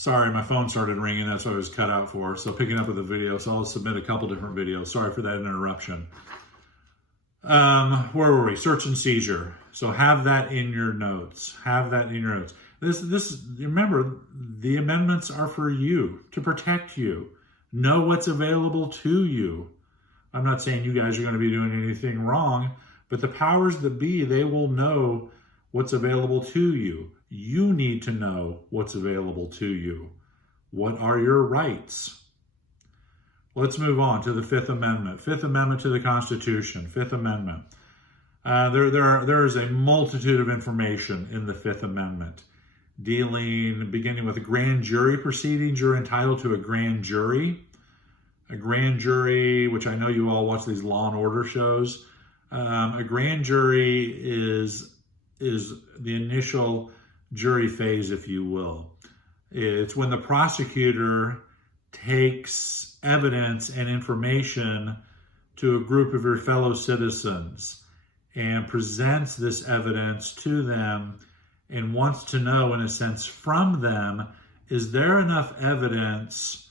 Sorry, my phone started ringing. That's what I was cut out for. So picking up with the video. So I'll submit a couple different videos. Sorry for that interruption. Where were we? Search and seizure. So have that in your notes. Have that in your notes. Remember, the amendments are for you, to protect you. Know what's available to you. I'm not saying you guys are going to be doing anything wrong, but the powers that be, they will know what's available to you. You need to know what's available to you. What are your rights? Let's move on to the Fifth Amendment. Fifth Amendment to the Constitution. Fifth Amendment. There is a multitude of information in the Fifth Amendment beginning with grand jury proceedings. You're entitled to a grand jury. A grand jury, which I know you all watch these Law and Order shows. A grand jury is the initial jury phase, if you will. It's when the prosecutor takes evidence and information to a group of your fellow citizens and presents this evidence to them and wants to know, in a sense, from them, is there enough evidence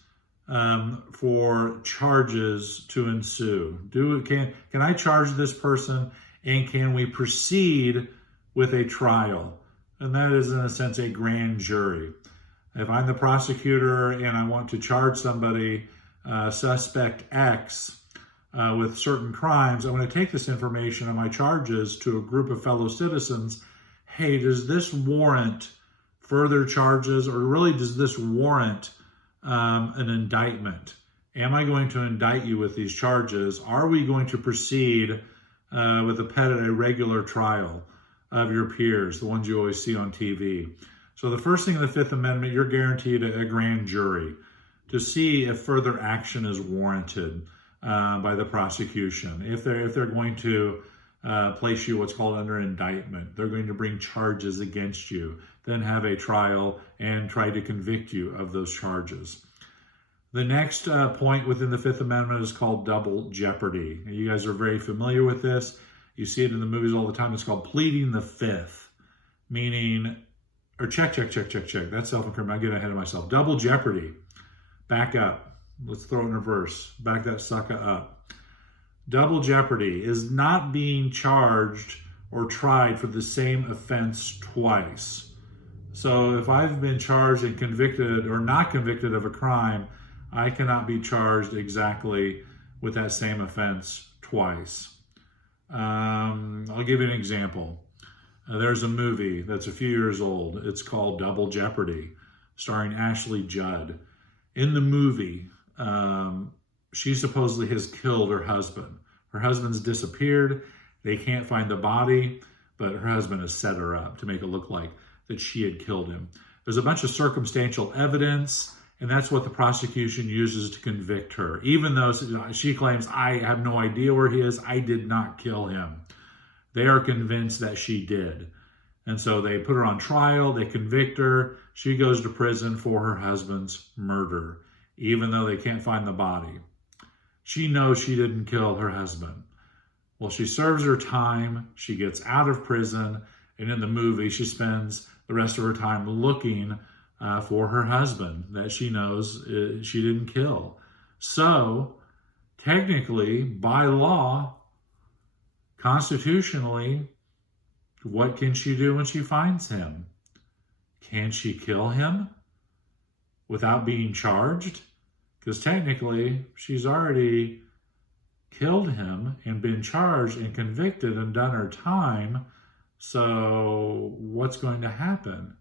for charges to ensue? Can I charge this person, and can we proceed with a trial? And that is, in a sense, a grand jury. If I'm the prosecutor and I want to charge somebody, suspect X, with certain crimes, I'm going to take this information on my charges to a group of fellow citizens. Hey, does this warrant further charges, or really does this warrant an indictment? Am I going to indict you with these charges? Are we going to proceed with a regular trial of your peers, the ones you always see on TV? So the first thing in the Fifth Amendment, you're guaranteed a grand jury to see if further action is warranted by the prosecution. If they're going to place you what's called under indictment, they're going to bring charges against you, then have a trial and try to convict you of those charges. The next point within the Fifth Amendment is called double jeopardy. And you guys are very familiar with this. You see it in the movies all the time. It's called pleading the fifth, meaning, or check. That's self-incrimination. I get ahead of myself. Double jeopardy. Back up. Let's throw it in reverse. Back that sucker up. Double jeopardy is not being charged or tried for the same offense twice. So if I've been charged and convicted or not convicted of a crime, I cannot be charged exactly with that same offense twice. I'll give you an example. There's a movie that's a few years old. It's called Double Jeopardy, starring Ashley Judd. In the movie, she supposedly has killed her husband. Her husband's disappeared. They can't find the body, but her husband has set her up to make it look like that she had killed him. There's a bunch of circumstantial evidence, and that's what the prosecution uses to convict her. Even though she claims, I have no idea where he is, I did not kill him. They are convinced that she did. And so they put her on trial, they convict her, she goes to prison for her husband's murder, even though they can't find the body. She knows she didn't kill her husband. Well, she serves her time, she gets out of prison, and in the movie, she spends the rest of her time looking for her husband that she knows she didn't kill. So, technically, by law, constitutionally, what can she do when she finds him? Can she kill him without being charged? Because technically, she's already killed him and been charged and convicted and done her time. So what's going to happen?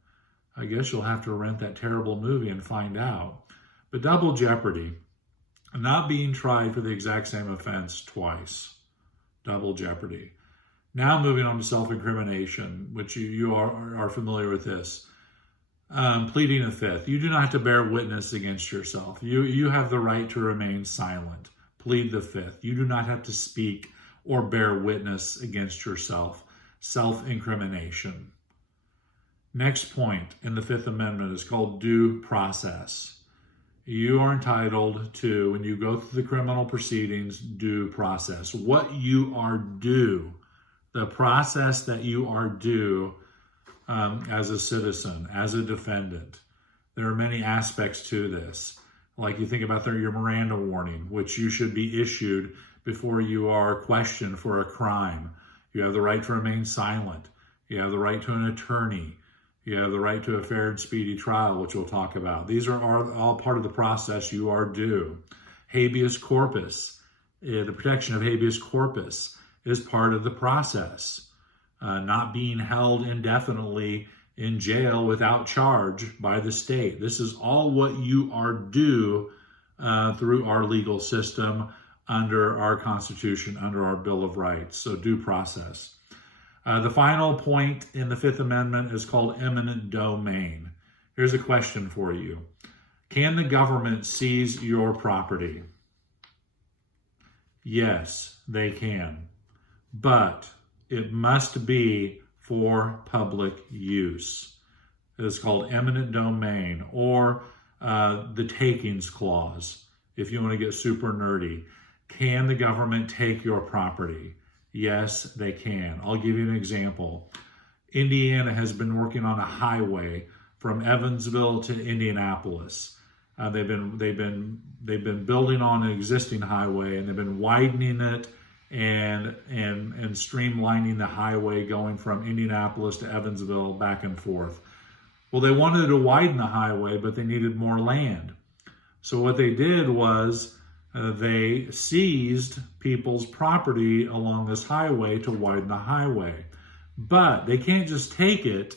I guess you'll have to rent that terrible movie and find out. But double jeopardy, not being tried for the exact same offense twice. Double jeopardy. Now moving on to self-incrimination, which you are familiar with this. Pleading the fifth. You do not have to bear witness against yourself. You have the right to remain silent. Plead the fifth. You do not have to speak or bear witness against yourself. Self-incrimination. Next point in the Fifth Amendment is called due process. You are entitled to, when you go through the criminal proceedings, due process. What you are due, the process that you are due as a citizen, as a defendant. There are many aspects to this. Like you think about your Miranda warning, which you should be issued before you are questioned for a crime. You have the right to remain silent. You have the right to an attorney. You have the right to a fair and speedy trial, which we'll talk about. These are all part of the process you are due. Habeas corpus, the protection of habeas corpus is part of the process. Not being held indefinitely in jail without charge by the state. This is all what you are due through our legal system, under our Constitution, under our Bill of Rights. So due process. The final point in the Fifth Amendment is called eminent domain. Here's a question for you. Can the government seize your property? Yes, they can. But it must be for public use. It's called eminent domain, or the takings clause, if you want to get super nerdy. Can the government take your property? Yes, they can. I'll give you an example. Indiana has been working on a highway from Evansville to Indianapolis. They've been building on an existing highway, and they've been widening it and streamlining the highway going from Indianapolis to Evansville back and forth. Well, they wanted to widen the highway, but they needed more land. So what they did was they seized people's property along this highway to widen the highway. But they can't just take it.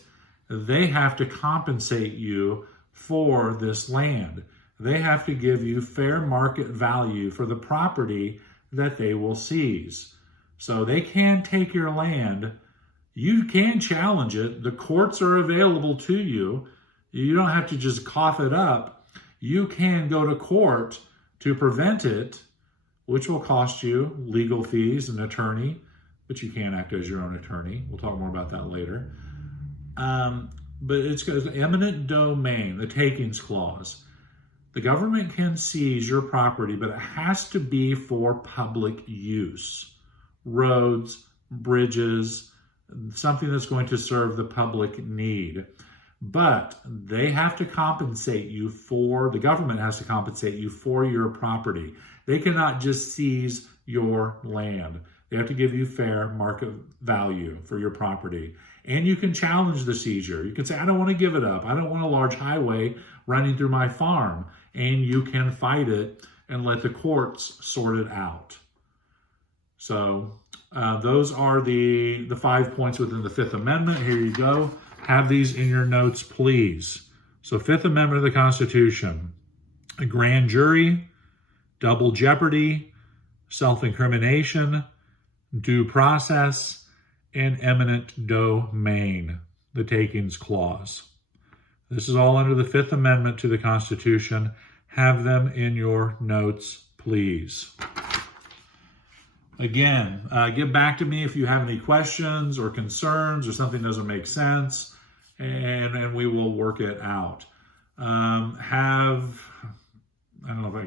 They have to compensate you for this land. They have to give you fair market value for the property that they will seize. So they can take your land. You can challenge it. The courts are available to you. You don't have to just cough it up. You can go to court to prevent it, which will cost you legal fees, an attorney, but you can't act as your own attorney. We'll talk more about that later. But it's eminent domain, the takings clause. The government can seize your property, but it has to be for public use. Roads, bridges, something that's going to serve the public need. But they have to compensate you the government has to compensate you for your property. They cannot just seize your land. They have to give you fair market value for your property. And you can challenge the seizure. You can say, I don't want to give it up. I don't want a large highway running through my farm. And you can fight it and let the courts sort it out. So those are the 5 points within the Fifth Amendment. Here you go. Have these in your notes, please. So Fifth Amendment of the Constitution, a grand jury, double jeopardy, self-incrimination, due process, and eminent domain, the takings clause. This is all under the Fifth Amendment to the Constitution. Have them in your notes, please. Again, get back to me if you have any questions or concerns or something doesn't make sense, and we will work it out. I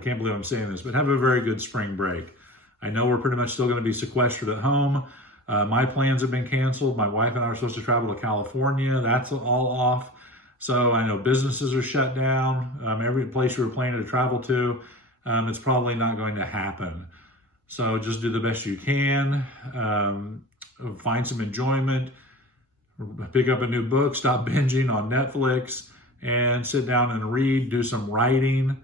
can't believe I'm saying this, but have a very good spring break. I know we're pretty much still going to be sequestered at home. My plans have been canceled. My wife and I are supposed to travel to California. That's all off. So I know businesses are shut down. Every place you were planning to travel to, it's probably not going to happen. So just do the best you can. Find some enjoyment. Pick up a new book. Stop binging on Netflix. And sit down and read. Do some writing.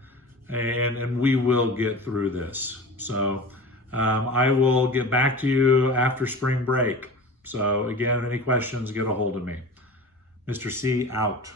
And we will get through this. So I will get back to you after spring break. So again, any questions, get a hold of me. Mr. C out.